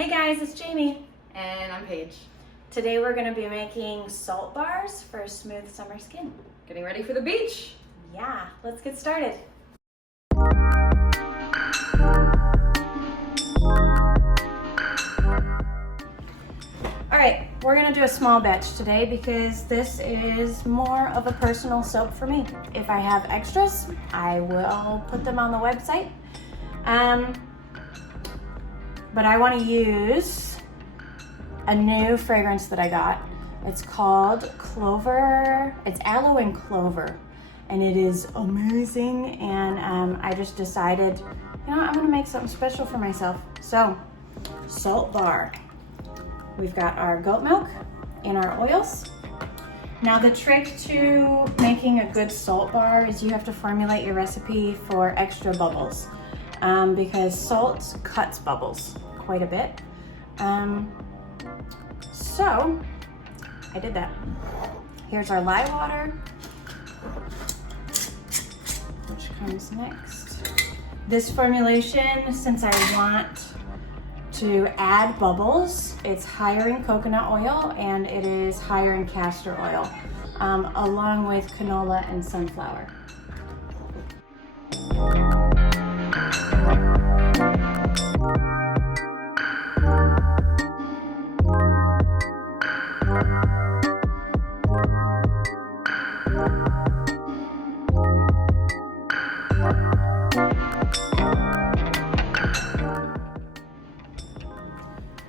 Hey guys, it's Jamie. And I'm Paige. Today we're going to be making salt bars for smooth summer skin. Getting ready for the beach. Yeah, let's get started. Alright, we're going to do a small batch today because this is more of a personal soap for me. If I have extras, I will put them on the website. But I want to use a new fragrance that I got. It's called Clover. It's aloe and clover, and it is amazing. And I just decided, you know, I'm gonna make something special for myself. So, salt bar. We've got our goat milk and our oils. Now the trick to making a good salt bar is you have to formulate your recipe for extra bubbles. Because salt cuts bubbles quite a bit. So I did that. Here's our lye water, which comes next. This formulation, since I want to add bubbles, it's higher in coconut oil and it is higher in castor oil, along with canola and sunflower.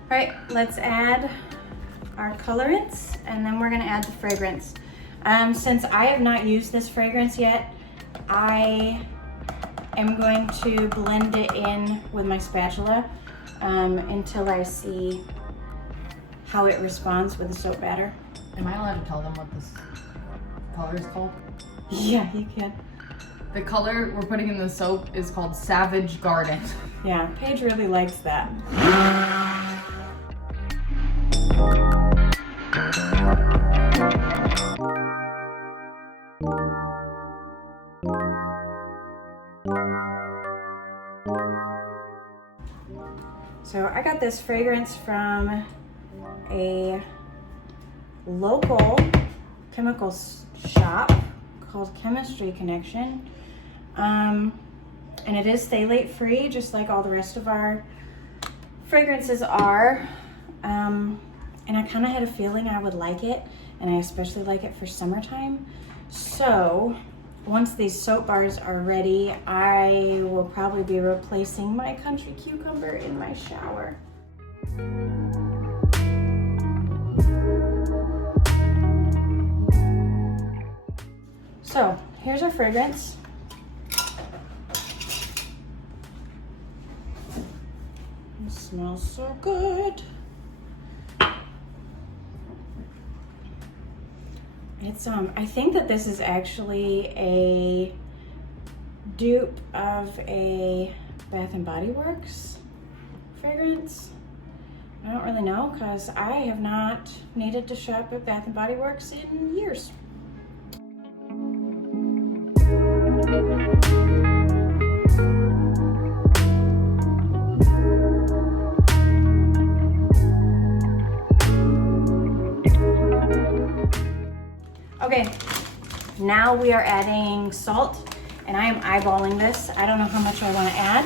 All right, let's add our colorants and then we're gonna add the fragrance. Since I have not used this fragrance yet, I am going to blend it in with my spatula until I see how it responds with the soap batter. Am I allowed to tell them what this color is called? Yeah, you can. The color we're putting in the soap is called Savage Garden. Yeah, Paige really likes that. So I got this fragrance from a local chemical shop called Chemistry Connection. And it is phthalate free, just like all the rest of our fragrances are. And I kind of had a feeling I would like it, and I especially like it for summertime. So once these soap bars are ready, I will probably be replacing my country cucumber in my shower. So here's our fragrance. It smells so good. It's I think that this is actually a dupe of a Bath and Body Works fragrance. I don't really know because I have not needed to shop at Bath and Body Works in years. Okay, now we are adding salt, and I am eyeballing this. I don't know how much I want to add.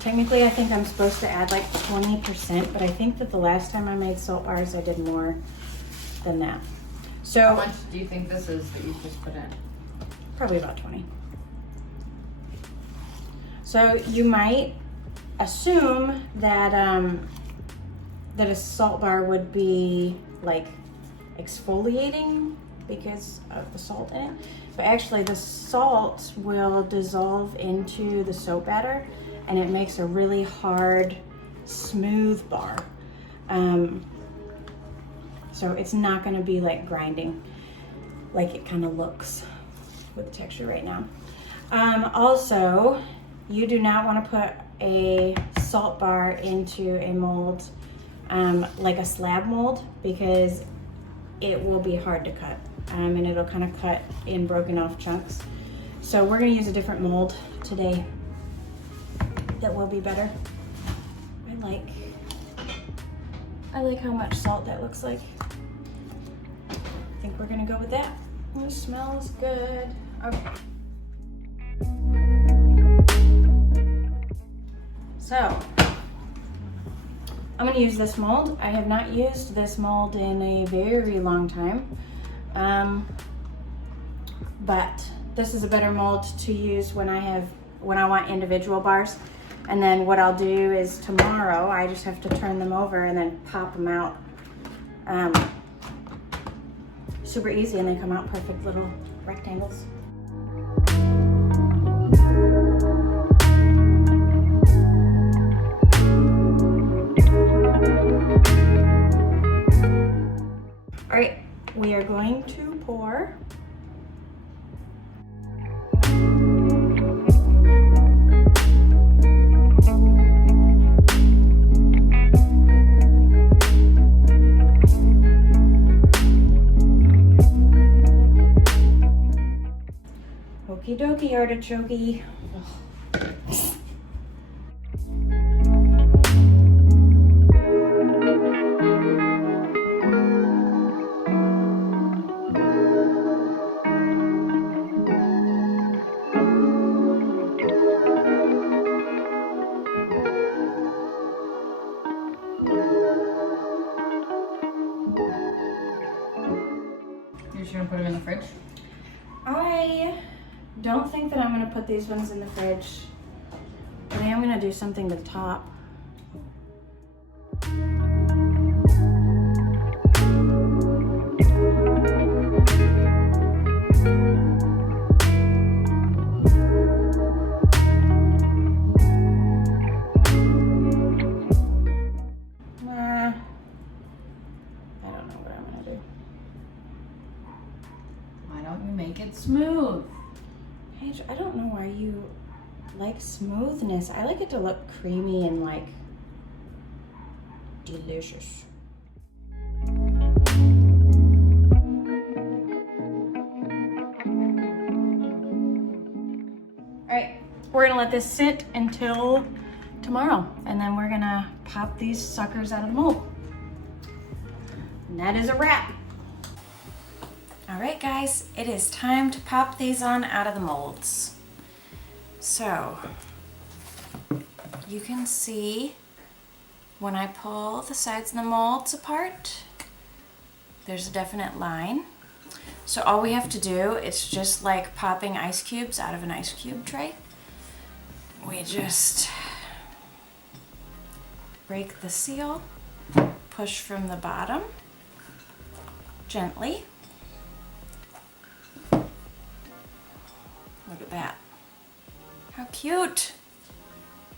Technically, I think I'm supposed to add like 20%, but I think that the last time I made salt bars, I did more than that. So how much do you think this is that you just put in? Probably about 20. So you might assume that that a salt bar would be like exfoliating because of the salt in it, but actually the salt will dissolve into the soap batter and it makes a really hard, smooth bar. So it's not going to be like grinding like it kind of looks with the texture right now. Also, you do not want to put a salt bar into a mold like a slab mold because it will be hard to cut and it'll kind of cut in broken off chunks. So we're going to use a different mold today that will be better. I like how much salt that looks like. I think we're gonna go with that. It smells good. Okay. So, I'm gonna use this mold. I have not used this mold in a very long time. But this is a better mold to use when I want individual bars. And then what I'll do is tomorrow, I just have to turn them over and then pop them out. Super easy, and they come out perfect little rectangles. All right, we are going to pour. Okie dokie, artichoke. You're just gonna put them in the fridge? I don't think that I'm gonna put these ones in the fridge, but I am gonna do something to the top. I don't know what I'm gonna do. Why don't you make it smooth? Paige, I don't know why you like smoothness. I like it to look creamy and like delicious. All right, we're gonna let this sit until tomorrow, and then we're gonna pop these suckers out of the mold. And that is a wrap. All right, guys, it is time to pop these on out of the molds. So you can see when I pull the sides of the molds apart, there's a definite line. So all we have to do, it's just like popping ice cubes out of an ice cube tray. We just break the seal, push from the bottom gently. Look at that. How cute.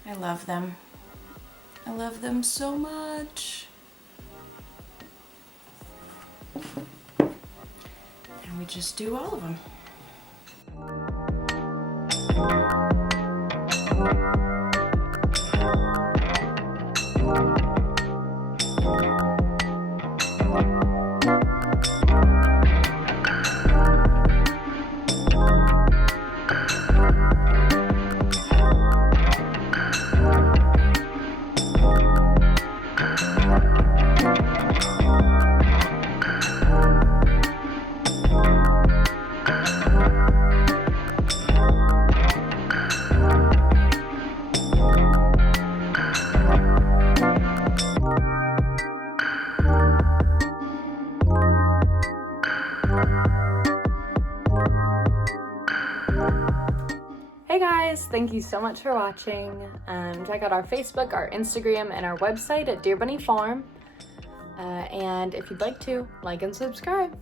I love them. I love them so much. And we just do all of them. Hey guys, thank you so much for watching. Check out our Facebook, our Instagram, and our website at DeerBunny Farm. And if you'd like to, like and subscribe.